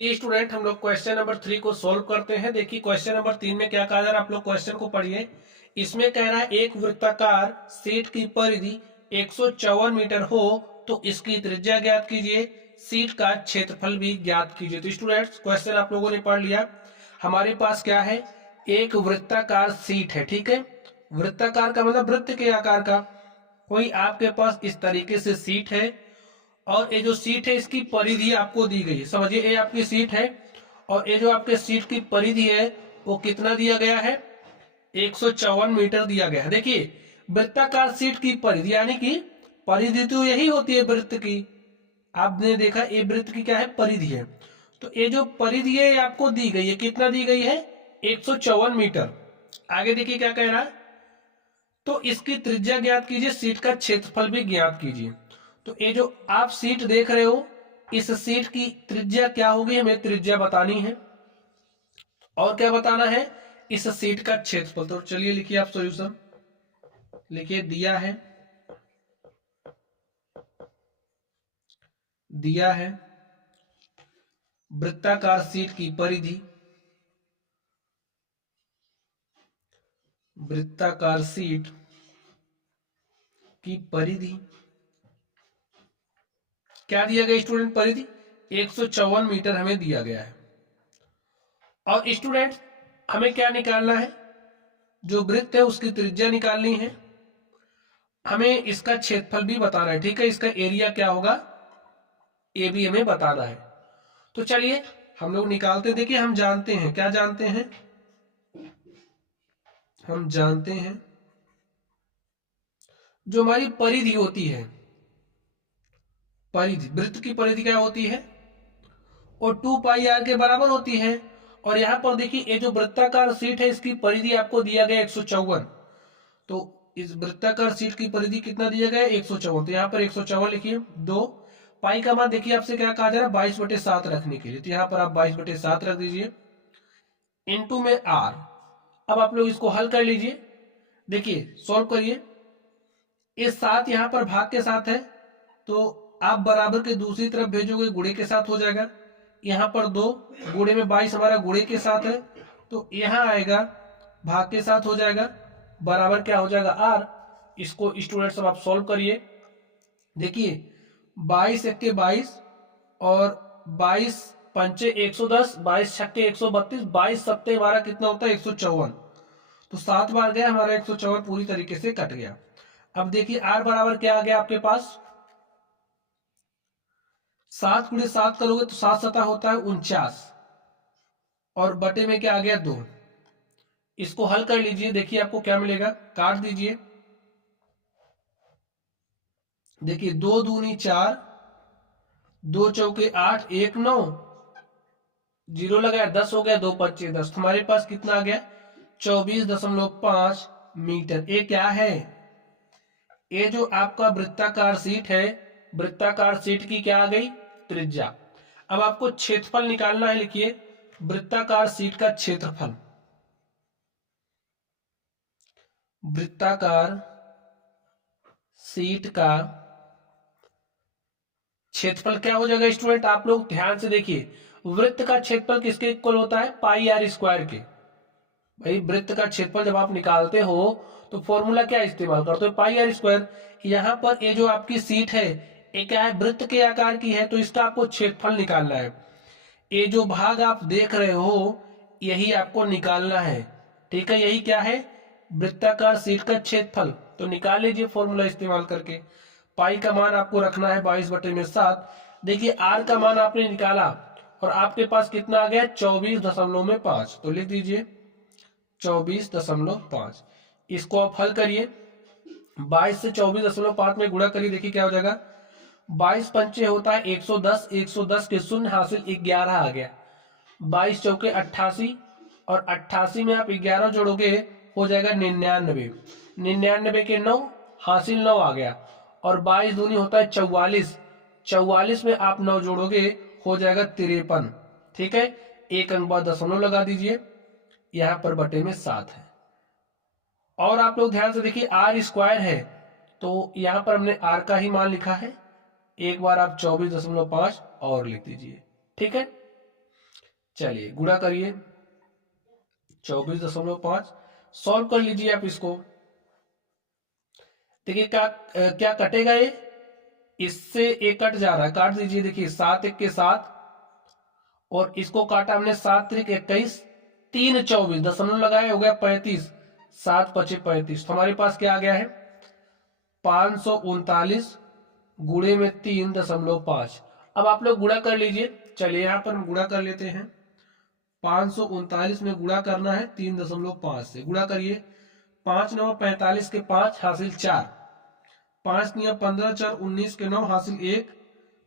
ये स्टूडेंट हम लोग क्वेश्चन नंबर 3 को सोल्व करते हैं। देखिए क्वेश्चन नंबर 3 में क्या कहा जा रहा है, आप लोग क्वेश्चन को पढ़िए। इसमें कह रहा है एक वृत्ताकार शीट की परिधि 154 मीटर हो तो इसकी त्रिज्या ज्ञात कीजिए, शीट का क्षेत्रफल भी ज्ञात कीजिए। तो स्टूडेंट्स क्वेश्चन आप लोगों ने पढ़ लिया। हमारे पास क्या है, एक वृत्ताकार शीट है। ठीक है, वृत्ताकार का मतलब वृत्त के आकार का कोई आपके पास इस तरीके से शीट है और ये जो सीट है इसकी परिधि आपको दी गई है। समझिए ये आपकी सीट है और ये जो आपके सीट की परिधि है वो कितना दिया गया है, 154 मीटर दिया गया है। देखिए वृत्ताकार सीट की परिधि यानी कि परिधि तो यही होती है वृत्त की। आपने देखा ये वृत्त की क्या है, परिधि है। तो ये जो परिधि है आपको दी गई है, कितना दी गई है, 154 मीटर। आगे देखिए क्या कह रहा है, तो इसकी त्रिज्या ज्ञात कीजिए, सीट का क्षेत्रफल भी ज्ञात कीजिए। तो ये जो आप सीट देख रहे हो इस सीट की त्रिज्या क्या होगी, हमें त्रिज्या बतानी है और क्या बताना है, इस सीट का क्षेत्रफल। तो चलिए लिखिए आप सॉल्यूशन, लिखिए दिया है वृत्ताकार सीट की परिधि, वृत्ताकार सीट की परिधि क्या दिया गया स्टूडेंट, परिधि 154 मीटर हमें दिया गया है। और स्टूडेंट हमें क्या निकालना है, जो वृत्त है उसकी त्रिज्या निकालनी है, हमें इसका क्षेत्रफल भी बताना है। ठीक है, इसका एरिया क्या होगा ये भी हमें बताना है। तो चलिए हम लोग निकालते। देखिए हम जानते हैं, क्या जानते हैं, हम जानते हैं जो हमारी परिधि होती है, परिधि वृत्त की परिधि क्या होती है, और 2 पाई आर के बराबर होती है। और यहां पर देखिए ये जो वृत्ताकार शीट है इसकी परिधि आपको दिया गया 154। तो इस वृत्ताकार शीट की परिधि कितना दिया गया है, 154। तो यहाँ पर 154 लिखिए। 2 पाई का मान देखिए आपसे क्या कहा जा रहा है, 22/7 रखने के लिए। तो यहाँ पर आप 22/7 रख दीजिए, इनटू में आर। अब आप लोग इसको हल कर लीजिए, देखिए सॉल्व करिए। ये 7 यहाँ पर भाग के साथ है तो आप बराबर के दूसरी तरफ भेजोगे, गुणे के साथ हो जाएगा। यहाँ पर 2 गुणे में 22 हमारा गुणे के साथ है, तो यहाँ आएगा भाग के साथ हो जाएगा, बराबर क्या हो जाएगा, आर। इसको स्टूडेंट्स अब आप सॉल्व करिए। देखिए 22 × 1 = 22 और 22 × 5 = 110, 22 × 6 = 132, 22 × 7 हमारा कितना होता है, 154। तो 7 बार गया हमारा 154, पूरी तरीके से कट गया। अब देखिए आर बराबर क्या आ गया आपके पास, 7 × 7 करोगे तो 7 × 7 होता है 49 और बटे में क्या आ गया, 2। इसको हल कर लीजिए, देखिए आपको क्या मिलेगा, काट दीजिए। देखिए 2 दूनी 4, 2 चौके 8, 1 9, 0 लगाया 10 हो गया, 2 × 5 = 10। तुम्हारे पास कितना आ गया, 24.5 मीटर। ये क्या है, ये जो आपका वृत्ताकार शीट है, वृत्ताकार शीट की क्या आ गई, त्रिज्या। अब आपको क्षेत्रफल निकालना है, लिखिए वृत्ताकार शीट का क्षेत्रफल, वृत्ताकार शीट का क्षेत्रफल क्या हो जाएगा स्टूडेंट, आप लोग ध्यान से देखिए। वृत्त का क्षेत्रफल किसके इक्वल होता है, πr² के। भाई वृत्त का क्षेत्रफल जब आप निकालते हो तो फॉर्मूला क्या इस्तेमाल करते हो, πr²। यहाँ पर ये जो आपकी सीट है ये क्या है, वृत्त के आकार की है, तो इसका आपको क्षेत्रफल निकालना है। ये जो भाग आप देख रहे हो यही आपको निकालना है। ठीक है, यही क्या है, वृत्ताकार शीट का क्षेत्रफल। तो निकाल लीजिए फॉर्मूला इस्तेमाल करके। पाई का मान आपको रखना है 22/7। देखिए आर का मान आपने निकाला और आपके पास कितना आ गया, 24.5। तो लिख दीजिए 24.5। इसको आप हल करिए, 22 से 24.5 में गुणा करिए, देखिए क्या हो जाएगा, 22 पंचे होता है 110, 110 के शून्य हासिल 11 आ गया, 22 चौके 88 और 88 में आप 11 जोड़ोगे हो जाएगा 99, 99 के 9 हासिल 9 आ गया, और 22 दूनी होता है 44, 44 में आप 9 जोड़ोगे हो जाएगा 53। ठीक है, एक अंक बाद दशमलव लगा दीजिए, यहां पर बटे में 7 है। और आप लोग ध्यान से देखिए r² है तो यहां पर हमने r का ही मान लिखा है, एक बार आप 24.5 और लिख दीजिए। ठीक है, चलिए गुणा करिए 24.5, सॉल्व कर लीजिए आप इसको। देखिए क्या क्या कटेगा, ये इससे एक कट जा रहा है, काट दीजिए। देखिए 7 1 के 7, और इसको काटा हमने 7 3 21, 3 24, दशमलव लगाए, हो गया 35, 7 5 35। तो हमारे पास क्या आ गया है 539 गुणे में 3.5। अब आप लोग गुणा कर लीजिए। चलिए यहाँ पर हम गुणा कर लेते हैं। 539 में गुणा करना है 3.5 से, गुणा करिए। 5 9 45 के 5 हासिल 4, 5 9 15 4 19 के 9 हासिल 1,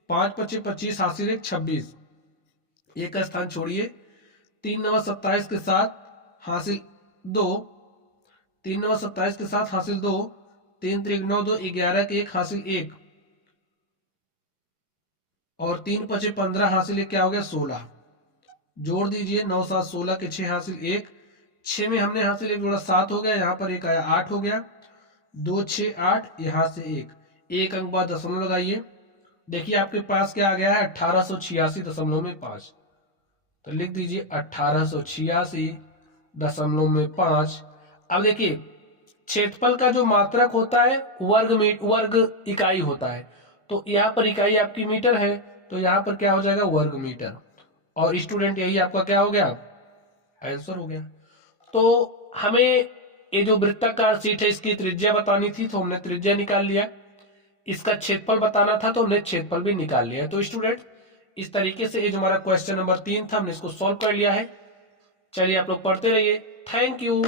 5 5 25 हासिल 1 26, एक का स्थान छोड़िए। 3 9 27 के 7 हासिल 2, 3 9 27 के 7 हासिल 2, 3 3 9 2 11 के 1 हासिल 1, और 3 5 15 हासिल 1 क्या हो गया 16। जोड़ दीजिए 9 7 16 के 6 हासिल 1, 6 में हमने हासिल 1 जोड़ा 7 हो गया, यहाँ पर एक आया 8 हो गया, 2 6 8, यहाँ से 1 अंक बाद दशमलव लगाइए। देखिए आपके पास क्या आ गया है 1886.5। तो लिख दीजिए 1886.5। अब देखिए क्षेत्रफल का जो मात्रक होता है वर्ग इकाई होता है, तो यहाँ पर इकाई आपकी मीटर है, तो यहाँ पर क्या हो जाएगा वर्ग मीटर, और स्टूडेंट यही आपका क्या हो गया आंसर हो गया। तो हमें ये जो वृत्ताकार शीट है इसकी त्रिज्या बतानी थी, तो हमने त्रिज्या निकाल लिया। इसका क्षेत्रफल बताना था तो हमने क्षेत्रफल भी निकाल लिया। तो स्टूडेंट इस तरीके से ये जो हमारा क्वेश्चन नंबर 3 था हमने इसको सॉल्व कर लिया है। चलिए आप लोग पढ़ते रहिए। Thank you.